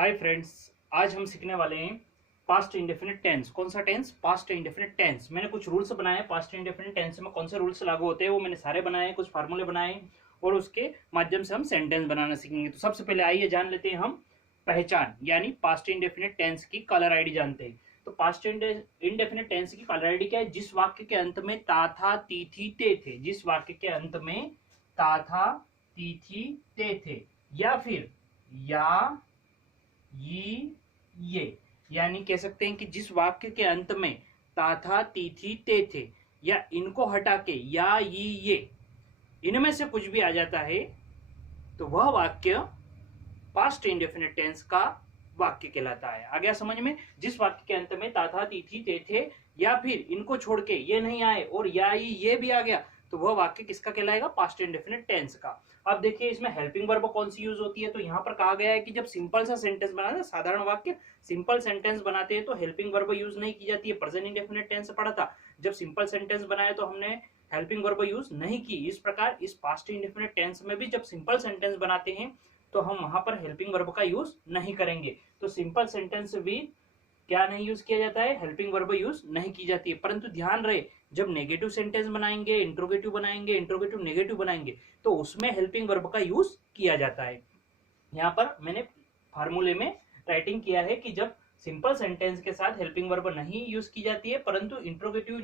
Hi friends, आज हम सीखने वाले हैं पास्ट इंडेफिनिट टेंस। कौन सा टेंस? Past indefinite tense. मैंने कुछ रूल्स बनाए हैं पास्ट इंडेफिनिट टेंस में। कौन से रूल्स लागू होते हैं वो मैंने सारे बनाए हैं, कुछ फार्मूले बनाए हैं और उसके माध्यम से हम सेंटेंस बनाना सीखेंगे। तो सबसे पहले आइए जान लेते हैं हम पहचान, यानी पास्ट इंडेफिनिट टेंस की कलर आईडी जानते हैं। तो पास्ट इंडेफिनिट टेंस की कलर आईडी क्या है? जिस वाक्य के अंत में ता था ती थी ते थे, जिस वाक्य के अंत में ता था ती थी ते थे, या फिर या ये, यानी कह सकते हैं कि जिस वाक्य के अंत में ता था ती थी ते थे या इनको हटा के या ये इनमें से कुछ भी आ जाता है तो वह वाक्य पास्ट इंडेफिनिट टेंस का वाक्य कहलाता है। आ गया समझ में? जिस वाक्य के अंत में ता था ती थी ते थे या फिर इनको छोड़ के ये नहीं आए और या ये भी आ गया तो वह वाक्य किसका कहलाएगा? पास्ट इंडेफिनिट टेंस का। अब देखिए इसमें हेल्पिंग वर्ब कौन सी यूज होती है। तो यहाँ पर कहा गया है कि जब सिंपल सा सेंटेंस बनाते हैं, साधारण वाक्य सिंपल सेंटेंस बनाते हैं तो हेल्पिंग वर्ब यूज नहीं की जाती है। प्रेजेंट इंडेफिनिट टेंस पढ़ा था, जब सिंपल सेंटेंस बनाया तो हमने हेल्पिंग वर्ब यूज नहीं की। इस प्रकार इस पास्ट इंडेफिनिट टेंस में भी जब सिंपल सेंटेंस बनाते हैं तो हम वहां पर हेल्पिंग वर्ब का यूज नहीं करेंगे। तो सिंपल सेंटेंस भी क्या नहीं यूज किया जाता है? हेल्पिंग वर्ब यूज नहीं की जाती है। परंतु ध्यान रहे, जब नेगेटिव सेंटेंस बनाएंगे, इंट्रोगेटिव बनाएंगे, इंट्रोगेटिव नेगेटिव बनाएंगे तो उसमें हेल्पिंग वर्ब का यूज किया जाता है। यहाँ पर मैंने फार्मूले में राइटिंग किया है कि जब सिंपल सेंटेंस के साथ हेल्पिंग वर्ब नहीं यूज की जाती है, परंतु इंट्रोगेटिव,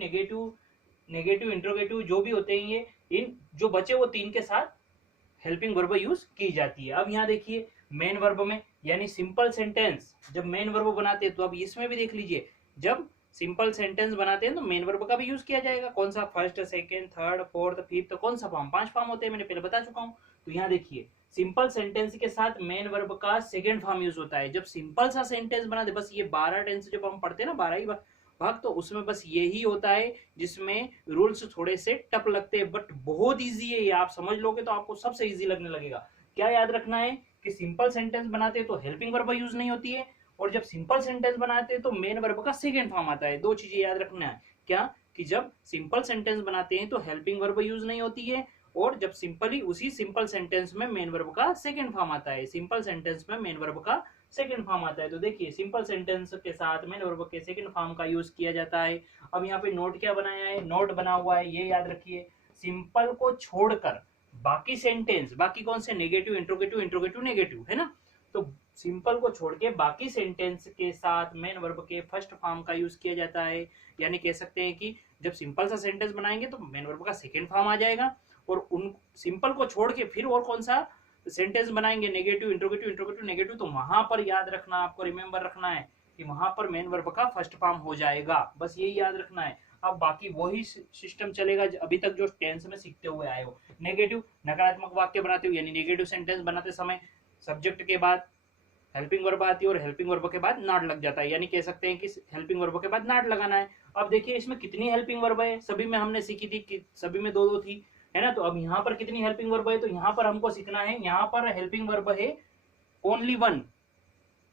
नेगेटिव इंट्रोगेटिव जो भी होते हैं ये इन जो बचे वो तीन के साथ हेल्पिंग वर्ब यूज की जाती है। अब यहाँ देखिए मेन वर्ब में, यानी सिंपल सेंटेंस जब मेन वर्ब बनाते हैं तो अब इसमें भी देख लीजिए, जब सिंपल सेंटेंस बनाते हैं तो मेन वर्ब का भी यूज किया जाएगा। कौन सा? First, second, third, fourth, fifth, कौन सा फॉर्म? 5 फॉर्म होते हैं, मैंने पहले बता चुका हूं। तो यहाँ देखिए सिंपल सेंटेंस के साथ मेन वर्ब का सेकंड फॉर्म यूज होता है। जब सिंपल सा सेंटेंस बनाते, बस ये 12 टेंस जब हम पढ़ते हैं ना, 12 ही भाग, तो उसमें बस यही होता है जिसमें रूल्स थोड़े से टफ लगते हैं, बट बहुत इजी है ये। आप समझ लोगे तो आपको सबसे इजी लगने लगेगा। क्या याद रखना है कि सिंपल सेंटेंस बनाते हैं तो हेल्पिंग वर्ब यूज नहीं होती है, और जब सिंपल सेंटेंस बनाते हैं तो मेन वर्ब का सेकंड फॉर्म आता है। दो चीजें याद रखना है। क्या? कि जब सिंपल सेंटेंस बनाते हैं तो हेल्पिंग वर्ब यूज नहीं होती है, और जब सिंपली उसी सिंपल सेंटेंस में मेन वर्ब का सेकंड फॉर्म आता है। सिंपल सेंटेंस में मेन वर्ब का सेकंड फॉर्म आता है। तो देखिए सिंपल सेंटेंस के साथ मेन वर्ब के सेकंड फॉर्म का यूज किया जाता है। अब यहाँ पे नोट क्या बनाया है? नोट बना हुआ है, ये याद रखिए। सिंपल को छोड़कर बाकी सेंटेंस, बाकी कौन से? नेगेटिव, इंट्रोगेटिव, इंट्रोगेटिव, नेगेटिव, है ना। तो सिंपल को छोड़ के बाकी सेंटेंस के साथ मेन वर्ब के फर्स्ट फॉर्म का यूज किया जाता है। यानी कह सकते हैं कि जब सिंपल सा सेंटेंस बनाएंगे तो मेन वर्ब का सेकंड फॉर्म आ जाएगा, और उन सिंपल को छोड़ के फिर और कौन सा सेंटेंस बनाएंगे? नेगेटिव, इंट्रोगेटिव, इंट्रोगेटिव, नेगेटिव, तो वहां पर याद रखना, आपको रिमेंबर रखना है कि वहां पर मेन वर्ब का फर्स्ट फॉर्म हो जाएगा। बस यही याद रखना है। अब बाकी वही सिस्टम चलेगा अभी तक जो टेंस में सीखते हुए आए हो। नेगेटिव, नकारात्मक वाक्य बनाते हो, यानी नेगेटिव सेंटेंस बनाते समय सब्जेक्ट के बाद हेल्पिंग वर्ब आती है और हेल्पिंग वर्ब के बाद नॉट लग जाता है, यानी कह सकते हैं कि हेल्पिंग वर्ब के बाद नॉट लगाना है। अब देखिए इसमें कितनी हेल्पिंग वर्ब है? सभी में हमने सीखी थी कि सभी में दो दो थी, है ना। तो अब यहाँ पर कितनी हेल्पिंग वर्ब है? तो यहाँ पर हमको सीखना है, यहाँ पर हेल्पिंग वर्ब है ओनली वन,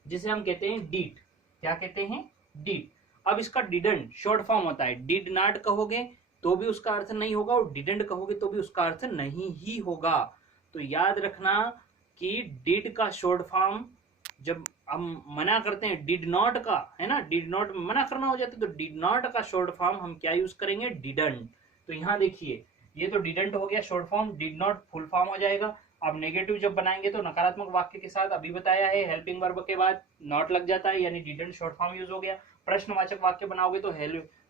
जिसे हम कहते हैं डिड। क्या कहते हैं? डिड। अब इसका डिडंट शॉर्ट फॉर्म होता है। डिड नॉट कहोगे तो भी उसका अर्थ नहीं होगा, और डिडंट कहोगे तो भी उसका अर्थ नहीं ही होगा। तो याद रखना कि डिड का शॉर्ट फॉर्म जब हम मना करते हैं डिड नॉट का, है ना, डिड नॉट मना करना हो जाता है, तो डिड नॉट का शॉर्ट फॉर्म हम क्या यूज करेंगे? डिडंट। तो यहाँ देखिए ये तो डिडंट हो गया short form, did not full form हो जाएगा। अब नेगेटिव जब बनाएंगे तो नकारात्मक वाक्य के साथ अभी बताया है हेल्पिंग वर्ब के बाद नॉट लग जाता है, यानी डिडंट शॉर्ट फॉर्म यूज हो गया। प्रश्नवाचक वाक्य बनाओगे तो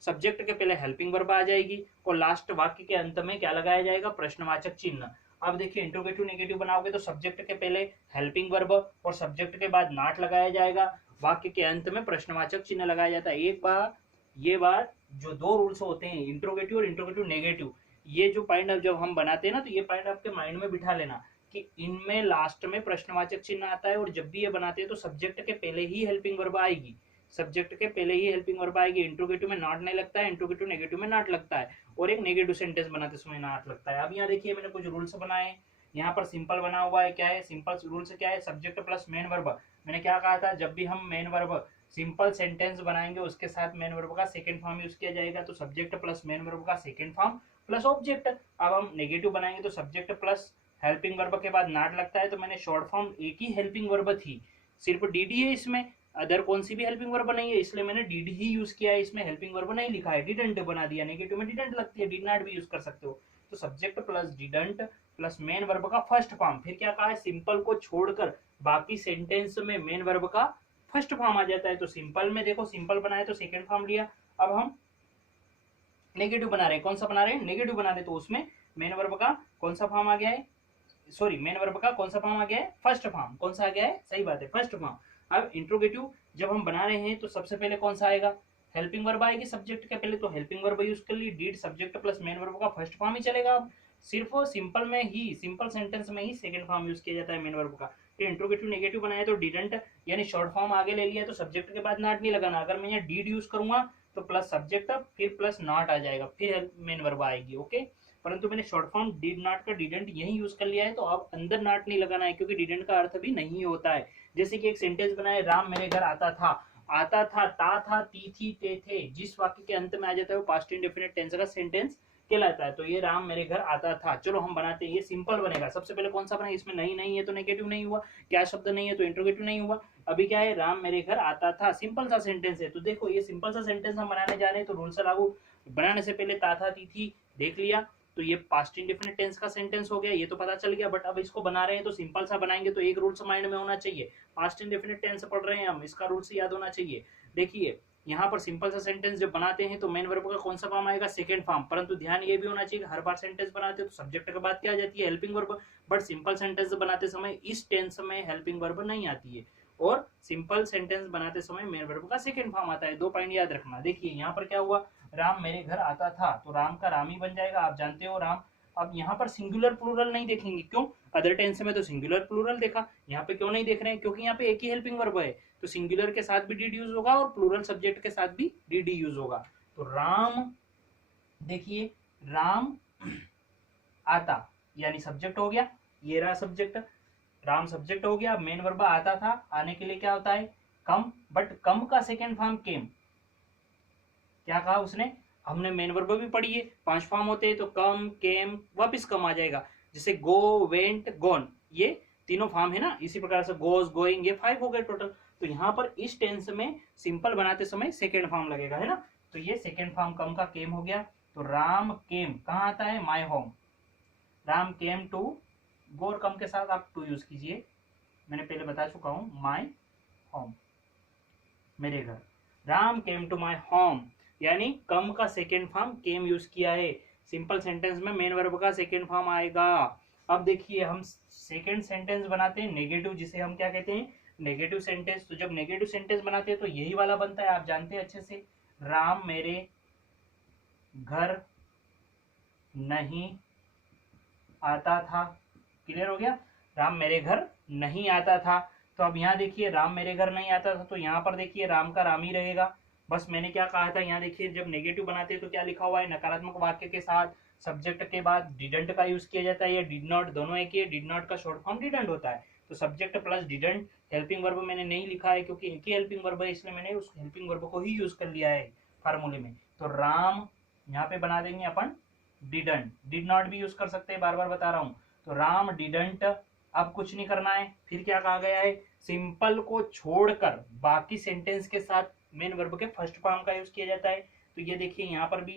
सब्जेक्ट के पहले हेल्पिंग वर्ब आ जाएगी और लास्ट वाक्य के अंत में क्या लगाया जाएगा? प्रश्नवाचक चिन्ह। अब देखिए इंट्रोगेटिव नेगेटिव बनाओगे तो सब्जेक्ट के पहले हेल्पिंग वर्ब और सब्जेक्ट के बाद नॉट लगाया जाएगा, वाक्य के अंत में प्रश्नवाचक चिन्ह लगाया जाता है। एक बार ये बात जो दो रूल्स होते हैं इंट्रोगेटिव और इंट्रोगेटिव नेगेटिव, ये जो पॉइंट जब हम बनाते हैं ना, तो ये पॉइंट आपके माइंड में बिठा लेना कि इनमें लास्ट में प्रश्नवाचक चिन्ह आता है, और जब भी ये बनाते हैं तो सब्जेक्ट के पहले ही हेल्पिंग वर्ब आएगी, सब्जेक्ट के पहले ही हेल्पिंग वर्ब आएगी। इंट्रोगेटिव में नॉट नहीं लगता है, इंट्रोगेटिव नेगेटिव में नॉट लगता है, और एक नेगेटिव सेंटेंस बनाते समय नॉट लगता है। अब यहाँ देखिए मैंने कुछ रूल्स बनाए, यहाँ पर सिंपल बना हुआ है। क्या है सिंपल रूल्स? क्या है? Subject plus main verb. मैंने क्या कहा था? जब भी हम मेन वर्ब सिंपल सेंटेंस बनाएंगे उसके साथ मेन वर्ब का सेकंड फॉर्म यूज किया जाएगा, तो सब्जेक्ट प्लस मेन वर्ब का सेकंड फॉर्म प्लस ऑब्जेक्ट। अब हम नेगेटिव बनाएंगे तो सब्जेक्ट प्लस हेल्पिंग वर्ब के बाद नॉट लगता है, तो मैंने शॉर्ट फॉर्म एक ही हेल्पिंग वर्ब थी, सिर्फ डीडी है इसमें, अदर कौन सी भी हेल्पिंग वर्ब नहीं है, इसलिए मैंने डीड ही यूज किया है, इसमें हेल्पिंग वर्ब नहीं लिखा है, डिडंट बना दिया। नेगेटिव में डिडंट लगती है, डिड नॉट भी यूज कर सकते हो। तो subject plus didn't plus main verb का फर्स्ट फॉर्म, फिर क्या कहा है, सिंपल को छोड़कर बाकी सेंटेंस में मेन वर्ब का फर्स्ट फॉर्म आ जाता है। तो सिंपल में देखो, सिंपल बनाए तो सेकेंड फॉर्म लिया, अब हम नेगेटिव बना रहे हैं, कौन सा बना रहे हैं, नेगेटिव बना रहे हैं, तो उसमें मेन वर्ब का कौन सा फॉर्म आ गया है, सॉरी मेन वर्ब का कौन सा फॉर्म आ गया है, फर्स्ट फॉर्म। कौन सा आ गया है, सही बात है, फर्स्ट फॉर्म। अब इंट्रोगेटिव जब हम बना रहे हैं तो सबसे पहले कौन सा आएगा, हेल्पिंग वर्ब आएगी सब्जेक्ट के पहले, तो हेल्पिंग वर्ब यूज कर ली, did subject plus main verb का फर्स्ट फॉर्म ही चलेगा। अब सिर्फ सिंपल में ही, सिंपल सेंटेंस में ही सेकंड फॉर्म यूज किया जाता है मेन वर्ब का। तो इंट्रोगेटिव नेगेटिव बनाया तो डिडंट यानी शॉर्ट फॉर्म आगे ले लिया, तो सब्जेक्ट के बाद नॉट नहीं लगाना। अगर मैं यहाँ डीड यूज करूंगा तो प्लस सब्जेक्ट फिर प्लस नॉट आ जाएगा, फिर मेन वर्ब आएगी, ओके। परंतु मैंने शॉर्ट फॉर्म डिड नॉट का डिडंट यही यूज कर लिया है, तो अब अंदर नॉट नहीं लगाना है, क्योंकि डिडंट का अर्थ भी नहीं होता है। जैसे कि एक सेंटेंस बनाए, राम मेरे घर आता था, आता था, था, ती थी, ते थे, जिस वाक्य के अंत में आ जाता है वो पास्ट इंडेफिनिट टेंस का सेंटेंस कहलाता है। तो ये राम मेरे घर आता था, चलो हम बनाते हैं, ये सिंपल बनेगा। सबसे पहले कौन सा बना, इसमें नहीं है तो नेगेटिव नहीं हुआ, क्या शब्द नहीं है तो इंट्रोगेटिव नहीं हुआ। अभी क्या है, राम मेरे घर आता था, सिंपल सा सेंटेंस है। तो देखो ये सिंपल सा सेंटेंस हम बनाने जा रहे हैं, तो रूल से लागू, बनाने से पहले ता था, ती थी देख लिया, तो ये पास्ट इंडेफिनिट टेंस का सेंटेंस हो गया, ये तो पता चल गया। बट अब इसको बना रहे हैं तो सिंपल सा बनाएंगे, तो एक रूल्स माइंड में होना चाहिए, पास्ट इंडेफिनिट टेंस पढ़ रहे हैं हम, इसका रूल्स याद होना चाहिए। देखिए यहाँ पर सिंपल सा सेंटेंस जब बनाते हैं तो मेन वर्ब का कौन सा फॉर्म आएगा, सेकंड फॉर्म। परंतु ध्यान ये भी होना चाहिए कि हर बार सेंटेंस बनाते हैं तो सब्जेक्ट के बाद क्या आ जाती है, helping verb. But simple sentence बनाते समय इस टेंस में हेल्पिंग वर्ब नहीं आती है, और सिंपल सेंटेंस बनाते समय मेन वर्ब का सेकंड फॉर्म आता है। दो पॉइंट याद रखना। देखिए यहाँ पर क्या हुआ, राम मेरे घर आता था, तो राम का राम ही बन जाएगा, आप जानते हो राम। अब यहाँ पर सिंगुलर प्लूरल नहीं देखेंगे, क्यों, अदर टेंस में तो सिंगुलर प्लूरल देखा, यहाँ पे क्यों नहीं देख रहे हैं, क्योंकि यहाँ पे एक ही हेल्पिंग वर्ब है, तो सिंगुलर के साथ भी डीड यूज होगा और प्लूरल सब्जेक्ट के साथ भी डीडी यूज होगा। तो राम, देखिए राम आता यानी सब्जेक्ट हो गया, ये रहा सब्जेक्ट, राम सब्जेक्ट हो गया। मेन वर्ब आता था, आने के लिए क्या होता है, कम, बट कम का सेकेंड फॉर्म केम। क्या कहा उसने, हमने मेन वर्ब भी पढ़ी है, 5 फॉर्म होते हैं, तो कम, केम, वापिस कम आ जाएगा। जैसे गो, वेंट, गॉन, ये तीनों फॉर्म है ना, इसी प्रकार से गोज, गोइंग, ये 5 हो गए टोटल। तो यहाँ पर इस टेंस में सिंपल बनाते समय सेकेंड फॉर्म लगेगा, है ना। तो ये सेकेंड फॉर्म कम का केम हो गया। तो राम केम कहाँ आता है, my home, Ram came to, गोर कम के साथ आप टू यूज कीजिए, मैंने पहले बता चुका हूं, माई होम, मेरे घर। Ram came to my home, यानी कम का सेकेंड फॉर्म केम यूज किया है। सिंपल सेंटेंस में मेन वर्ब का सेकेंड फॉर्म आएगा। अब देखिए हम सेकेंड सेंटेंस बनाते हैं नेगेटिव, जिसे हम क्या कहते हैं, नेगेटिव सेंटेंस। तो जब नेगेटिव सेंटेंस बनाते हैं तो यही वाला बनता है, आप जानते हैं अच्छे से, राम मेरे घर नहीं आता था, क्लियर हो गया, राम मेरे घर नहीं आता था। तो अब यहाँ देखिए राम मेरे घर नहीं आता था, तो यहाँ पर देखिए राम का राम ही रहेगा। बस मैंने क्या कहा था, यहाँ देखिए जब नेगेटिव बनाते हैं तो क्या लिखा हुआ है, नकारात्मक वाक्य के साथ सब्जेक्ट के बाद डिडंट का यूज किया जाता है, या डिड नॉट, दोनों एक ही है, डिड नॉट का शॉर्ट फॉर्म डिडंट होता है। तो subject plus didn't, helping verb मैंने नहीं लिखा है क्योंकि एक ही हेल्पिंग वर्ब है, इसलिए मैंने उस हेल्पिंग वर्ब को ही यूज कर लिया है फार्मूले में। तो राम यहाँ पे बना देंगे अपन डिडंट, डिड नॉट भी यूज कर सकते हैं, बार बार बता रहा हूँ। तो राम डिडंट, अब कुछ नहीं करना है, फिर क्या कहा गया है, सिंपल को छोड़कर बाकी सेंटेंस के साथ मेन वर्ब के फर्स्ट फॉर्म का यूज किया जाता है। तो ये देखिए यहाँ पर भी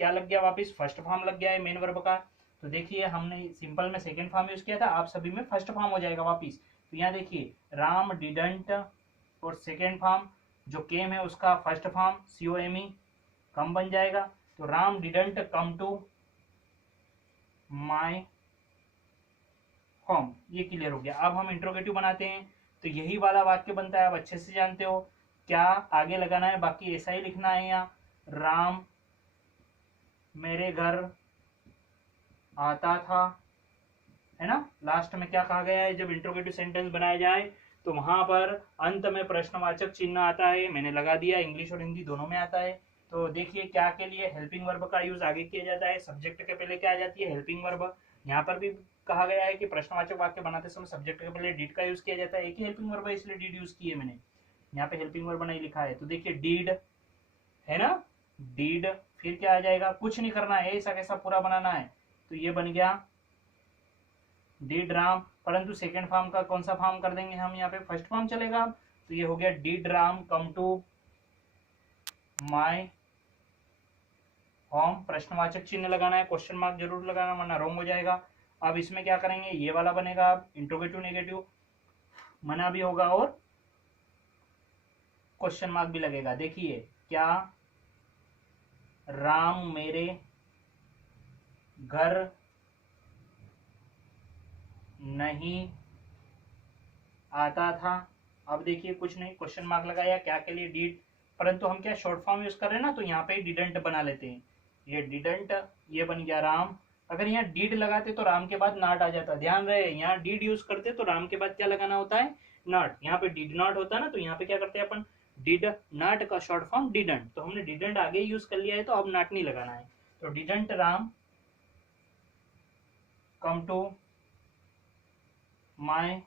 क्या लग गया, वापस फर्स्ट फॉर्म लग गया है मेन वर्ब का। तो देखिए हमने सिंपल में सेकेंड फॉर्म यूज किया था, आप सभी में फर्स्ट फॉर्म हो जाएगा वापिस। तो यहाँ देखिए राम डिडंट और सेकेंड फॉर्म, जो केम है उसका फर्स्ट फॉर्म COME, कम बन जाएगा। तो Ram didn't come to my home, ये क्लियर हो गया। अब हम इंट्रोगेटिव बनाते हैं, तो यही वाला वाक्य बनता है, आप अच्छे से जानते हो क्या आगे लगाना है, बाकी ऐसा ही लिखना है। यहाँ राम मेरे घर आता था, है ना। लास्ट में क्या कहा गया है, जब इंट्रोगेटिव सेंटेंस बनाया जाए तो वहां पर अंत में प्रश्नवाचक चिन्ह आता है, मैंने लगा दिया, इंग्लिश और हिंदी दोनों में आता है। तो देखिए क्या के लिए हेल्पिंग वर्ब का यूज आगे किया जाता है, सब्जेक्ट के पहले क्या आ जाती है, हेल्पिंग वर्ब। यहाँ पर भी कहा गया है कि प्रश्नवाचक वाक्य बनाते समय सब्जेक्ट के पहले डिड का यूज किया जाता है, एक ही हेल्पिंग वर्ब है इसलिए डिड यूज की है मैंने, यहाँ पे हेल्पिंग वर्ब नहीं लिखा है। तो देखिए डिड है ना, डिड, फिर क्या आ जाएगा, कुछ नहीं करना है, ऐसा कैसा पूरा बनाना है। तो ये बन गया डिड राम, परंतु सेकेंड फॉर्म का कौन सा फॉर्म कर देंगे हम यहाँ पे, फर्स्ट फॉर्म चलेगा। तो ये हो गया did Ram come to my home, प्रश्नवाचक चिन्ह लगाना है, क्वेश्चन मार्क जरूर लगाना वरना रॉन्ग हो जाएगा। अब इसमें क्या करेंगे, ये वाला बनेगा इंट्रोगेटिव नेगेटिव मना भी होगा और क्वेश्चन मार्क भी लगेगा। देखिए, क्या राम मेरे घर नहीं आता था। अब देखिए कुछ नहीं, क्वेश्चन मार्क लगाया, क्या के लिए, डिड, परंतु हम क्या शॉर्ट फॉर्म यूज कर रहे हैं ना, तो यहाँ पे डिडंट बना लेते हैं। ये डिडंट, ये बन गया राम। अगर यहाँ डिड लगाते तो राम के बाद नॉट आ जाता, ध्यान रहे, यहाँ डिड यूज करते तो राम के बाद क्या लगाना होता है, नॉट। यहाँ पे डिड नॉट होता है ना, तो यहाँ पे क्या करते हैं अपन, डिड नॉट का शॉर्ट फॉर्म डिडंट, तो हमने डिडंट आगे यूज कर लिया है, तो अब नॉट नहीं लगाना है। तो didn't Ram come to my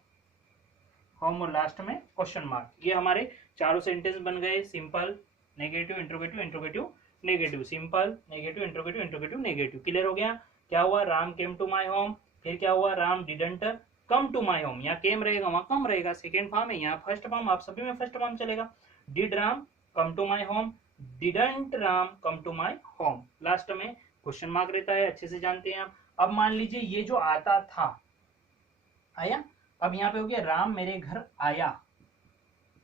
home और लास्ट में क्वेश्चन मार्क। ये हमारे चारों सेंटेंस बन गए, simple, negative, interrogative, interrogative, negative, simple, negative, interrogative, interrogative, negative. Clear हो गया। क्या हुआ, Ram came to my home, फिर क्या हुआ, Ram didn't come to my home, यहाँ केम रहेगा वहां कम रहेगा, सेकेंड फॉर्म है, यहाँ फर्स्ट फॉर्म, आप सभी में फर्स्ट फॉर्म चलेगा। Did Ram come to my home, didn't Ram come to my home, last में क्वेश्चन मार्क रहता है, अच्छे से जानते हैं आप। अब मान लीजिए ये जो आता था आया, अब यहाँ पे हो गया राम मेरे घर आया,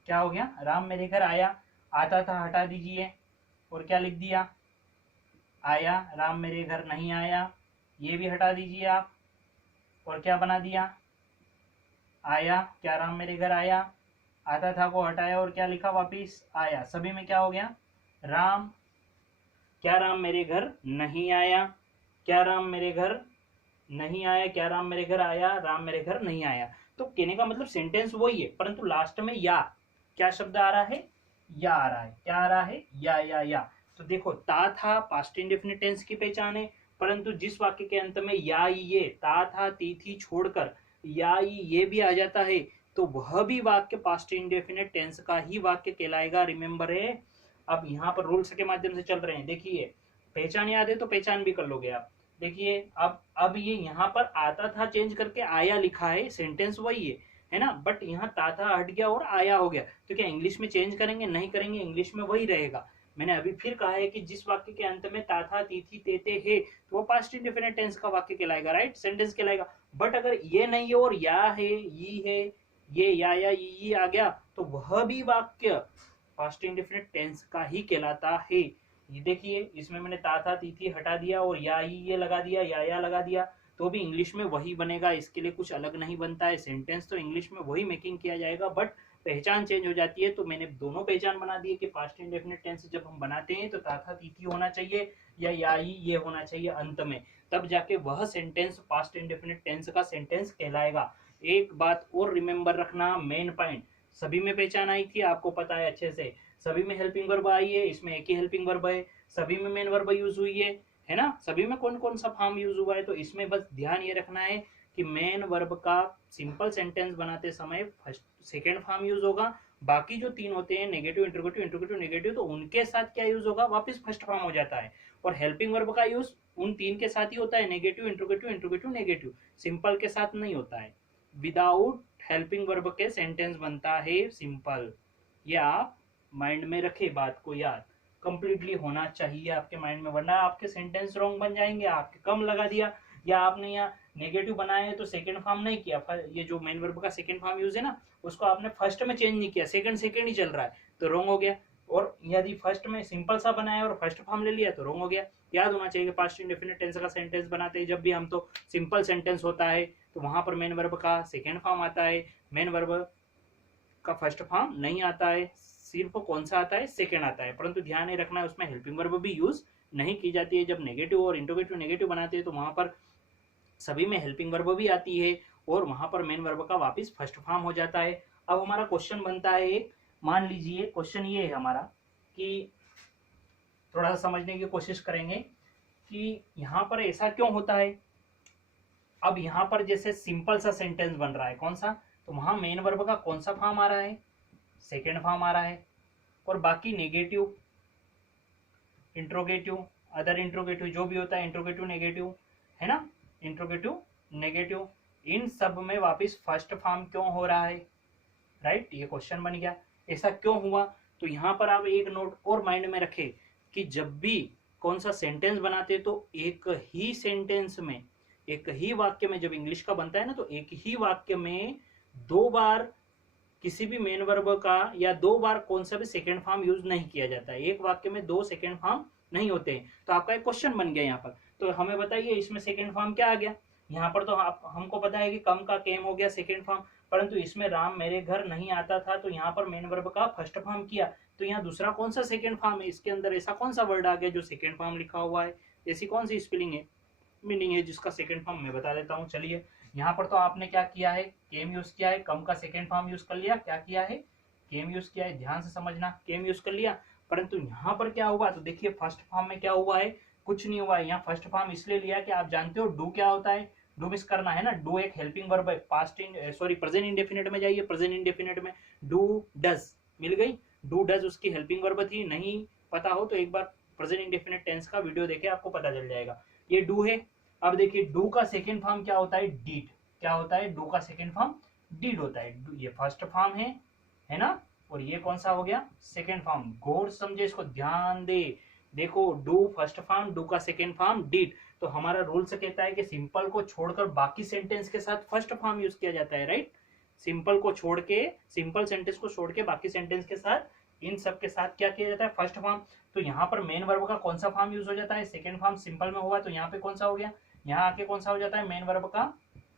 क्या हो गया, राम मेरे घर आया, आता था हटा दीजिए और क्या लिख दिया, आया, राम मेरे घर नहीं आया, ये भी हटा दीजिए आप और क्या बना दिया, आया, क्या राम मेरे घर आया, आता था को हटाया और क्या लिखा वापिस, आया। सभी में क्या हो गया, राम, क्या राम मेरे घर नहीं आया, क्या राम मेरे घर नहीं आया, क्या राम मेरे घर आया, राम मेरे घर नहीं आया। तो कहने का मतलब सेंटेंस वही है, परंतु लास्ट में या, क्या शब्द आ रहा है, या आ रहा है, क्या आ रहा है, या। तो देखो, ता था पास्ट इंडेफिनिट टेंस की पहचान है, परंतु जिस वाक्य के अंत में या ये, ता था ती थी छोड़कर या ये भी आ जाता है, तो वह भी वाक्य पास्ट इंडेफिनिट टेंस का ही वाक्य कहलाएगा, रिमेंबर है। अब यहाँ पर रूल्स के माध्यम से चल रहे हैं, देखिए, पहचान याद है तो पहचान भी कर लोगे आप। देखिए, अब ये यहाँ पर आता था चेंज करके आया लिखा है, सेंटेंस वही है ना, बट यहाँ था हट गया और आया हो गया, तो क्या इंग्लिश में चेंज करेंगे, नहीं करेंगे, इंग्लिश में वही रहेगा। मैंने अभी फिर कहा है कि जिस वाक्य के अंत में ता था ती थी ते थे है, तो वो पास्ट इंडेफिनिट टेंस का वाक्य कहलाएगा, राइट, सेंटेंस कहलाएगा। बट अगर ये नहीं है और या है, यी है, ये या ये आ गया, तो वह भी वाक्य पास्ट इंडेफिनिट टेंस का ही कहलाता है। ये देखिए, इसमें मैंने ता था ती थी हटा दिया और या ये लगा दिया, या लगा दिया, तो भी इंग्लिश में वही बनेगा, इसके लिए कुछ अलग नहीं बनता है, सेंटेंस तो इंग्लिश में वही मेकिंग किया जाएगा, बट पहचान चेंज हो जाती है। तो मैंने दोनों पहचान बना दी है कि पास्ट इंडेफिनिट टेंस जब हम बनाते हैं तो ता था ती थी होना चाहिए या ये होना चाहिए अंत में, तब जाके वह सेंटेंस पास्ट इंडेफिनिट टेंस का सेंटेंस कहलाएगा। एक बात और रिमेंबर रखना, मेन पॉइंट, सभी में पहचान आई थी, आपको पता है अच्छे से, सभी में हेल्पिंग वर्ब आई है, इसमें एक ही हेल्पिंग वर्ब है, सभी में मेन वर्ब यूज हुई है ना, सभी में कौन कौन सा फॉर्म यूज हुआ है, तो इसमें बस ध्यान ये रखना है कि मेन वर्ब का सिंपल सेंटेंस बनाते समय फर्स्ट सेकेंड फॉर्म यूज होगा, बाकी जो तीन होते हैं नेगेटिव, इंट्रोगेटिव, इंट्रोगेटिव, नेगेटिव, तो उनके साथ क्या यूज होगा, वापस फर्स्ट फॉर्म हो जाता है। और हेल्पिंग वर्ब का यूज उन तीन के साथ ही होता है, negative, interrogative, interrogative, negative, simple के साथ नहीं होता है। विदाउट हेल्पिंग वर्ब के सेंटेंस बनता है सिंपल, ये आप माइंड में रखे, बात को याद कंप्लीटली होना चाहिए आपके माइंड में, वरना आपके सेंटेंस रॉन्ग बन जाएंगे, आपके कम लगा दिया, या आपने यहाँ नेगेटिव बनाया है तो सेकंड फॉर्म नहीं किया, ये जो मेन वर्ब का सेकंड फॉर्म यूज है ना, उसको आपने फर्स्ट में चेंज नहीं किया, सेकंड ही चल रहा है, तो रॉन्ग हो गया। और यदि फर्स्ट में सिंपल सा बनाया और फर्स्ट फॉर्म ले लिया तो रॉन्ग हो गया। याद होना चाहिए कि पास्ट इंडेफिनिट टेंस का सेंटेंस बनाते हैं जब भी हम, तो सिंपल सेंटेंस होता है तो वहां पर मेन वर्ब का सेकेंड फॉर्म आता है, मेन वर्ब का फर्स्ट फॉर्म नहीं आता है, सिर्फ कौन सा आता है, सेकेंड आता है। परंतु ध्यान ये रखना है उसमें हेल्पिंग वर्ब भी यूज नहीं की जाती है, जब नेगेटिव और इंट्रोगेटिव नेगेटिव बनाते हैं तो वहां पर सभी में हेल्पिंग वर्ब भी आती है और वहां पर मेन वर्ब का वापस फर्स्ट फॉर्म हो जाता है। अब हमारा क्वेश्चन बनता है एक, मान लीजिए क्वेश्चन ये है हमारा कि थोड़ा सा समझने की कोशिश करेंगे कि यहाँ पर ऐसा क्यों होता है। अब यहाँ पर जैसे सिंपल सा सेंटेंस बन रहा है, कौन सा, तो वहां मेन वर्ब का कौन सा फॉर्म आ रहा है, सेकेंड फॉर्म आ रहा है, और बाकी नेगेटिव, इंट्रोगेटिव, अदर इंट्रोगेटिव जो भी होता है, इंट्रोगेटिव नेगेटिव, है ना, इंट्रोगेटिव नेगेटिव, इन सब में वापस फर्स्ट फॉर्म क्यों हो रहा है, राइट, ये क्वेश्चन बन गया। ऐसा क्यों हुआ? तो यहाँ पर आप एक नोट और माइंड में रखें कि जब भी कौन सा सेंटेंस बनाते तो एक ही सेंटेंस में, एक ही वाक्य में, जब इंग्लिश का बनता है ना, तो एक ही वाक्य में दो बार किसी भी मेन वर्ब का या दो बार कौन सा भी सेकेंड फॉर्म यूज नहीं किया जाता है। एक वाक्य में दो सेकेंड फॉर्म नहीं होते हैं। तो आपका एक क्वेश्चन बन गया यहाँ पर। तो हमें बताइए इसमें सेकेंड फॉर्म क्या आ गया? यहाँ पर तो आप हमको पता है कि कम का केम हो गया सेकेंड फॉर्म, परंतु इसमें राम मेरे घर नहीं आता था, तो यहाँ पर मेन वर्ब का फर्स्ट फॉर्म किया। तो यहाँ दूसरा कौन सा सेकेंड फॉर्म है इसके अंदर? ऐसा कौन सा वर्ड आ गया जो सेकेंड फॉर्म लिखा हुआ है? ऐसी कौन सी स्पेलिंग है, मीनिंग है जिसका सेकेंड फॉर्म मैं बता देता हूँ। चलिए, यहाँ पर तो आपने क्या किया है, केम यूज किया है, कम का सेकेंड फॉर्म यूज कर लिया। क्या किया है? केम यूज किया है, ध्यान से समझना, केम यूज कर लिया। परंतु यहाँ पर क्या हुआ? तो देखिए फर्स्ट फॉर्म में क्या हुआ है, कुछ नहीं हुआ है। यहाँ फर्स्ट फॉर्म इसलिए लिया कि आप जानते हो डू क्या होता है, डू मिस करना है ना। डू एक हेल्पिंग वर्ब है, पास्ट इन सॉरी प्रेजेंट इंडेफिनिट में जाइए, प्रेजेंट इंडेफिनिट में डू डज मिल गई। डू डज उसकी हेल्पिंग वर्ब थी। नहीं पता हो तो एक बार प्रेजेंट इंडेफिनिट टेंस का वीडियो देखे, आपको पता चल जाएगा। ये डू है। अब देखिए डू का सेकेंड फॉर्म क्या होता है? डीड। क्या होता है? डू का सेकेंड फॉर्म डीड होता है। ये फर्स्ट फॉर्म है ना, और ये कौन सा हो गया? Second form. गौर समझे, इसको ध्यान दे। देखो डू फर्स्ट फॉर्म, डू का सेकेंड फॉर्म डीड। तो हमारा रूल्स कहता है कि सिंपल को छोड़कर बाकी सेंटेंस के साथ फर्स्ट फॉर्म यूज किया जाता है, राइट। सिंपल को छोड़ के, सिंपल सेंटेंस को छोड़ के बाकी सेंटेंस के साथ, इन सब के साथ क्या किया जाता है? First form. तो यहाँ पर मेन वर्ब का कौन सा फॉर्म यूज हो जाता है? सेकेंड फॉर्म सिंपल में हुआ, तो यहाँ पे कौन सा हो गया? यहाँ आके कौन सा हो जाता है? मेन वर्ब का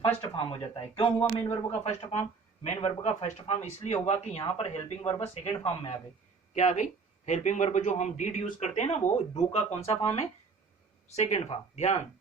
फर्स्ट फॉर्म हो जाता है। क्यों हुआ मेन वर्ब का फर्स्ट फॉर्म? मेन वर्ब का फर्स्ट फॉर्म इसलिए हुआ कि यहाँ पर हेल्पिंग वर्ब सेकेंड फॉर्म में आ गई। क्या आ गई? हेल्पिंग वर्ब जो हम डीड यूज करते हैं ना, वो डू का कौन सा फॉर्म है? Second form. ध्यान,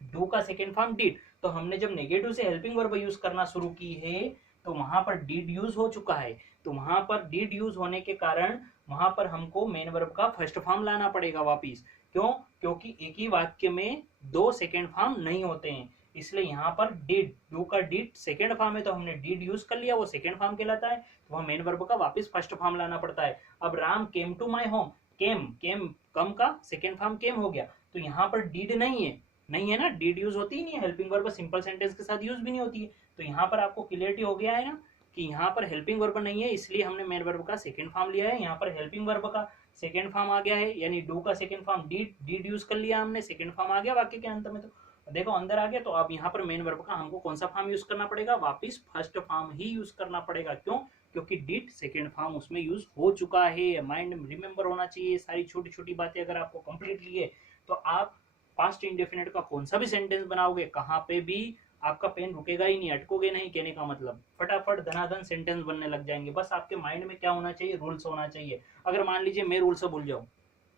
डू का सेकेंड फॉर्म डीड। तो हमने जब नेगेटिव से हेल्पिंग वर्ब यूज करना शुरू की है, तो वहां पर डीड यूज हो चुका है। तो वहां पर डीड यूज होने के कारण वहां पर हमको मेन वर्ब का फर्स्ट फॉर्म लाना पड़ेगा वापिस। क्यों? क्योंकि एक ही वाक्य में दो सेकेंड फॉर्म नहीं होते हैं, इसलिए यहाँ पर डीड, डू का डीड सेकेंड फॉर्म है, तो हमने डीड यूज कर लिया, वो सेकेंड फॉर्म कहलाता है। तो वह मेन वर्ब का वापस फर्स्ट फॉर्म लाना पड़ता है। अब Ram came to my home, came, came come का सेकेंड फॉर्म केम हो गया। तो यहाँ पर डीड नहीं है, नहीं है ना, डीड यूज होती ही नहीं है, हेल्पिंग वर्ब सिंपल सेंटेंस के साथ यूज भी नहीं होती है। तो यहाँ पर आपको क्लियरिटी हो गया है ना कि यहाँ पर हेल्पिंग वर्ब नहीं है, इसलिए हमने मेन वर्ब का सेकेंड फॉर्म लिया है। यहाँ पर हेल्पिंग वर्ब का सेकेंड फॉर्म आ गया है, यानी डू का second form did, did use कर लिया हमने, सेकेंड फॉर्म आ गया वाक्य के अंत में। तो देखो अंदर आ गया। तो अब यहाँ पर मेन वर्ब का हमको कौन सा फॉर्म यूज करना पड़ेगा? वापिस फर्स्ट फॉर्म ही यूज करना पड़ेगा। क्यों? क्योंकि डीड सेकेंड फॉर्म उसमें यूज हो चुका है। माइंड में रिमेंबर होना चाहिए सारी छोटी छोटी बातें। अगर आपको कंप्लीटली है तो आप पास्ट इंडेफिनिट का कौन सा भी सेंटेंस बनाओगे, कहाँ पे भी आपका पेन रुकेगा ही नहीं, अटकोगे नहीं। कहने का मतलब फटाफट धनाधन सेंटेंस बनने लग जाएंगे। बस आपके माइंड में क्या होना चाहिए? रूल्स होना चाहिए। अगर मान लीजिए मैं रूल से भूल जाऊं,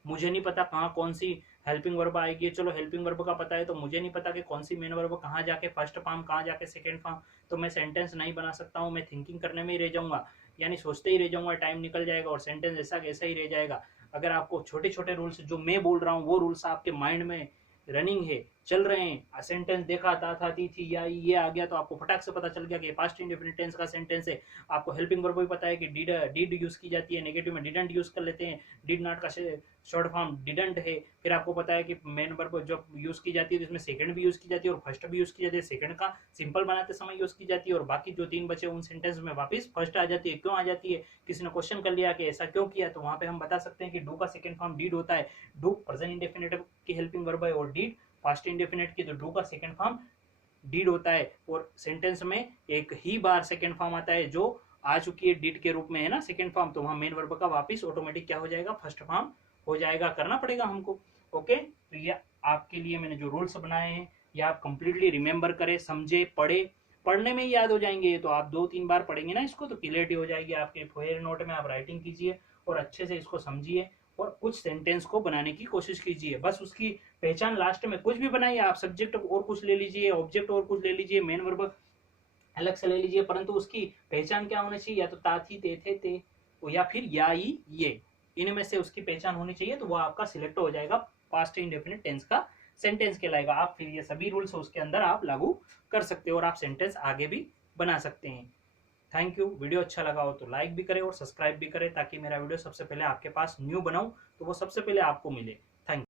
मुझे नहीं पता कहाँ कौन सी हेल्पिंग वर्ब आएगी, चलो हेल्पिंग वर्ब का पता है, तो मुझे नहीं पता कि कौन सी मेन वर्ब कहाँ जाके फर्स्ट फॉर्म, कहाँ जाके सेकंड फॉर्म, तो मैं सेंटेंस नहीं बना सकता हूँ। मैं थिंकिंग करने में ही रह जाऊंगा, यानी सोचते ही रह जाऊंगा, टाइम निकल जाएगा और सेंटेंस ऐसा कैसा ही रह जाएगा। अगर आपको छोटे छोटे रूल्स जो मैं बोल रहा हूँ वो रूल्स आपके माइंड में रनिंग है, चल रहे हैं, सेंटेंस देखा था थी या ये आ गया, तो आपको फटाक से पता चल गया कि पास्ट इंडेफिनिट टेंस का सेंटेंस है। आपको हेल्पिंग वर्ब भी पता है कि डिड यूज की जाती है, नेगेटिव में डिडंट यूज कर लेते हैं, डिड नॉट का शॉर्ट फॉर्म डिडंट है। फिर आपको पता है कि मेन वर्ब जब यूज की जाती है तो इसमें सेकंड भी यूज की जाती है और फर्स्ट भी यूज की जाती है। सेकंड का सिंपल बनाते समय यूज की जाती है और बाकी जो तीन बचे उन सेंटेंस में वापस फर्स्ट आ जाती है। क्यों आ जाती है? किसी ने क्वेश्चन कर लिया कि ऐसा क्यों किया, तो वहां पे हम बता सकते हैं कि डू का सेकंड फॉर्म डीड होता है। डू प्रेजेंट इंडेफिनिट की हेल्पिंग वर्ब है और डीड पास्ट इंडेफिनिट की, तो डू का सेकंड फॉर्म डीड होता है। और सेंटेंस में एक ही बार सेकंड फॉर्म आता है जो आ चुकी है डीड के रूप में, है ना, सेकंड फॉर्म, तो वहां मेन वर्ब का वापस ऑटोमेटिक क्या हो जाएगा? फर्स्ट फॉर्म हो जाएगा। करना पड़ेगा हमको। ओके, तो ये आपके लिए मैंने जो रूल्स बनाए हैं ये आप कंप्लीटली रिमेंबर करें, समझे, पढ़े, पढ़ने में ही याद हो जाएंगे। तो आप 2-3 बार पढ़ेंगे ना इसको तो क्लियरिटी हो जाएगी आपके। फोयर नोट में आप राइटिंग कीजिए और अच्छे से इसको समझिए और कुछ सेंटेंस को बनाने की कोशिश कीजिए। बस उसकी पहचान लास्ट में कुछ भी बनाइए आप, सब्जेक्ट और कुछ ले लीजिए, ऑब्जेक्ट और कुछ ले लीजिए, मेन वर्ब अलग से ले लीजिए, परंतु उसकी पहचान क्या होनी चाहिए? या तो ता थी ते थे ते, या फिर या ई ये, इनमें से उसकी पहचान होनी चाहिए। तो वो आपका सिलेक्ट हो जाएगा, पास्ट इंडेफिनिट टेंस का सेंटेंस कहलाएगा। आप फिर ये सभी रूल्स उसके अंदर आप लागू कर सकते हो और आप सेंटेंस आगे भी बना सकते हैं। Thank you. वीडियो अच्छा लगा हो तो लाइक भी करें और सब्सक्राइब भी करें, ताकि मेरा वीडियो सबसे पहले आपके पास न्यू बनाऊं तो वो सबसे पहले आपको मिले।